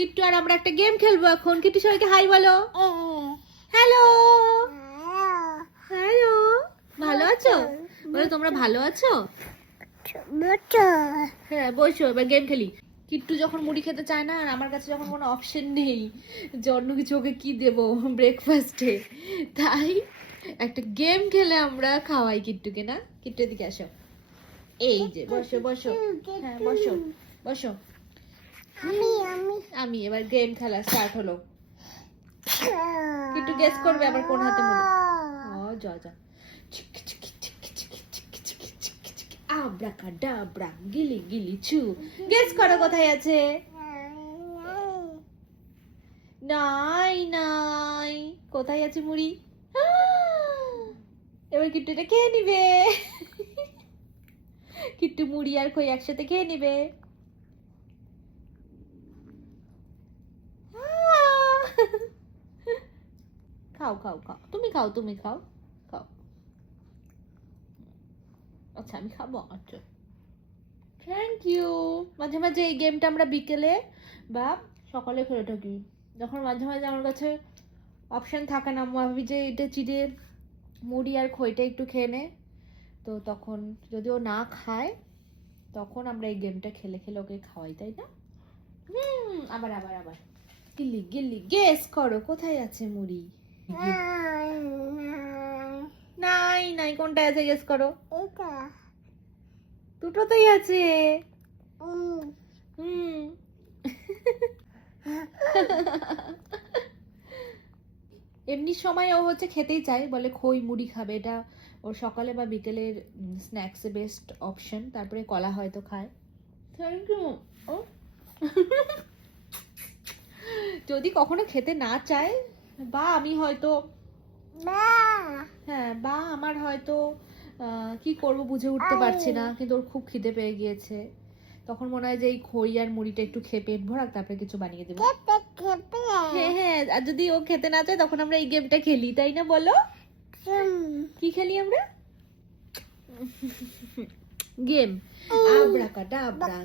কিট্টু আর আমরা একটা গেম খেলবো এখন। কিট্টু সবাইকে হাই বলো। হ্যালো হ্যালো, ভালো আছো? বলো তোমরা ভালো আছো? হ্যাঁ বসো, এবার গেম খেলি। কিট্টু যখন মুড়ি খেতে চায় না, আর আমার কাছে যখন কোনো অপশন নেই যে অন্য কিছু ওকে কি দেবো ব্রেকফাস্টে, তাই একটা গেম খেলে আমরা খাওয়াই কিট্টুকে। না কিট্টু এদিকে আসো, এই যে বসো বসো, হ্যাঁ বসো বসো। আমি এবার গেম খেলা স্টার্ট হলো। কিট্টু গেস করবে আবার কোন হাতে মুড়ি। ও যা যা, আব্রাকাডাব্রা, গিলি গিলি ছু। গেস করো কোথায় আছে। নাই নাই, কোথায় আছে মুড়ি? এবার কিট্টু এটা খেয়ে নিবে। কিট্টু মুড়ি আর খই একসাথে খেয়ে নিবে। খাও খাও খাও, তুমি খাও তুমি খাও খাও। আচ্ছা আমি খাবো, আচ্ছা থ্যাংক ইউ। মাঝে মাঝে এই গেমটা আমরা বিকেলে বা সকালে খেলে থাকি, যখন মাঝে মাঝে আমার কাছে অপশন থাকে না, ভাবি যে এটা চিড়ে মুড়ি আর খইটা একটু খেয়ে নে, তো তখন যদি ও না খায় তখন আমরা এই গেমটা খেলে খেলে ওকে খাওয়াই, তাই না? আবার আবার আবার, গিল্লি গিল্লি, গেস করো কোথায় আছে মুড়ি। নাই নাই, কোনটা আছে গেস করো। দুটোতেই আছে। এমনি সময় ও হচ্ছে খেতেই চায়, বলে খই মুড়ি খাবে, এটা ওর সকালে বা বিকেলের স্ন্যাক্স এ বেস্ট অপশন। তারপরে কলা হয়তো খায়। Thank you. ও যদি কখনো খেতে না চায়, বা আমি হয়তো হ্যাঁ বা আমার হয়তো কি করব বুঝে উঠতে পারছি না, কিন্তু ওর খুব খিদে পেয়ে গিয়েছে, তখন মনে হয় যে এই খই আর মুড়িটা একটু খেয়ে পেট ভরাক, তারপরে কিছু বানিয়ে দেবো। হ্যাঁ হ্যাঁ, আর যদি ও খেতে না চায় তখন আমরা এই গেমটা খেলি, তাই না বলো? কি খেলি আমরা? গেম আব্রাকাডাব্রা,